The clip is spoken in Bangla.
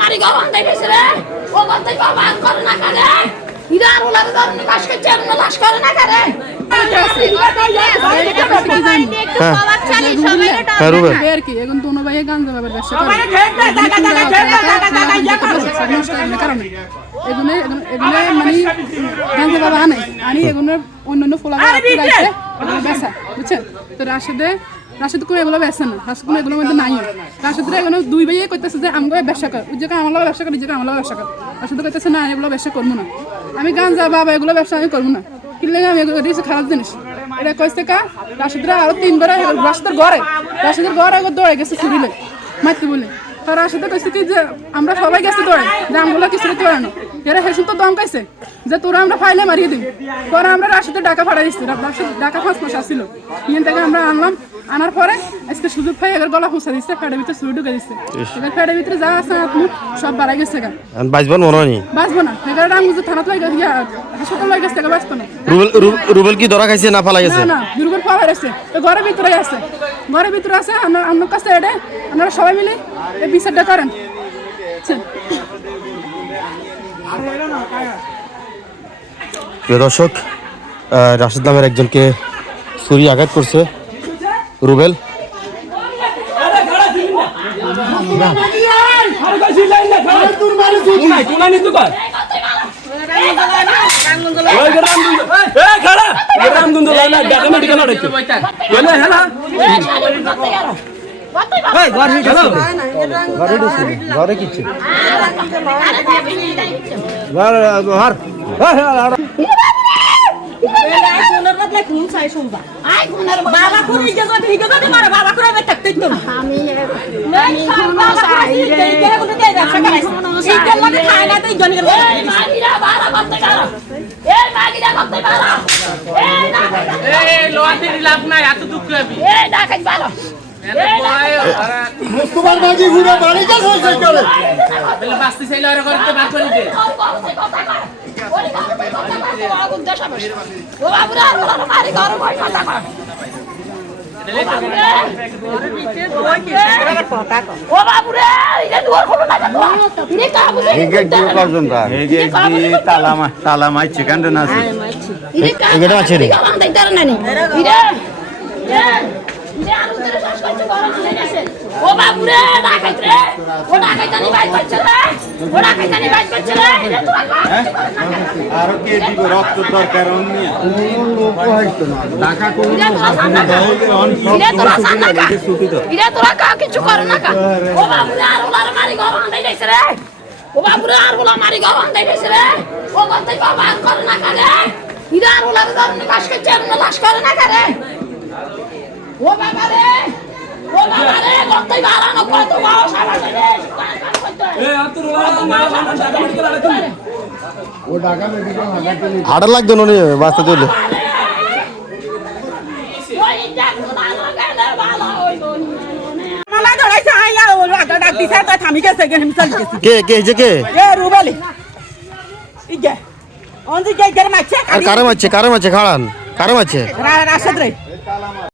মারি গরম দেইছে রে ও গতই বাবা করে না করে ইরা ওলার ধরন কাজ করছে না লাশ করে না করে এখন দোনো ভাই গাঞ্জা বাবার ব্যবসা করে এগুলো মানে গাঞ্জা বাবা আনি এগুলো অন্যান্য ফোলা বেচা বুঝছেন তো রাশেদ কোনো এগুলো বেচে না রাশেদ কোনো এগুলোর মধ্যে নাই রাশেদরা এগুলো দুই ভাইয়ে করতেছে যে আমি ব্যবসা কর ওই জায়গায় আমার ব্যবসা করি জায়গায় আমার ব্যবসা কর রাশেদ করতেছে না এগুলো ব্যবসা করবো না আমি গাঞ্জা বাবা এগুলো ব্যবসা আমি করবো না কিনলে আমি এগুলো দিয়েছি খারাপ জিনিস এটা কইছে কা রাশেদরা আরো 3 বার রাশেদের ঘরে দৌড়ে গেছে চুরিলে মারতে বলে তো রাশেদ কইছে কি যে আমরা সবাই গেছি দৌড়ে যে আমগুলো কিছু দৌড়ানো এরা হেসুন তো দম কাইছে যে তোরা আমরা ফাইলে মারিয়ে দিই পরে আমরা রাশেদের টাকা পাঠাই দিচ্ছি টাকা 5 মাস আসছিল এখান থেকে আমরা আনলাম আনার পরে আজকে সুযোগ পাই এর গলা হুঁসা দিচ্ছে ফেডের ভিতরে সুই ঢুকে দিচ্ছে এবার ফেডের ভিতরে যা আছে আপনি সব বাড়াই গেছে গা বাঁচবেন মনে হয় বাঁচবো না এবার রামগুজে থানাত লাগে হাসপাতাল লাগে গেছে বাঁচতো না রুবেল কি ধরা খাইছে না পালা গেছে না দুর্বল পাওয়া গেছে ঘরের ভিতরে আছে আমার কাছে এটা আপনারা সবাই মিলে এই বিচারটা করেন প্রিয় দর্শক রাশেদ নামের একজনকে ছুরি আঘাত করছে রুবেল ঘরে কিছু বাবা করে বাবা করে থাকতে আমি তোমার মাঝি ঘুরে বাড়ি কাজ হয়েছে করে বাস্তি চাইলে আর করতে বাদ করে দে তালা মারছে কান্ড না আছে ও বাবুরে ডাকাইত রে ও ডাকাইতানি বাইক করছে রে ও ডাকাইতানি বাইক করছে রে আর কে দিব রক্ত দরকার অন্য টাকা কোন ইরে তোরা কা কিছু করে না কা ও বাবুরে আর ওলার মারি গরম দেই দিছে রে ও বাবুরে আর ওলা মারি গরম দেই দিছে রে ও গতই বাবা করে না কা রে ইরে আর ওলার ধরন কাজ করছে না লাশ করে না কা রে ও বাবা রে ও বাবা রে গতই বাড়ানো কত বাবা সারা রে ও ঢাকা মেডিকেল হাসপাতালে হাড় লাগতো না বাঁচতে চলে ওই ডাক্তার না লাগালে ভালো হইতো মালা ধরাইছে আইয়া ও আগা ডাক দিছে তো থামি গেছে গে হিমসাল গেছে কে যে এ রুবেলি ইগে অন দি গে মারছে কারে মারছে খাড়ান কারে মারছে রাশেদ রে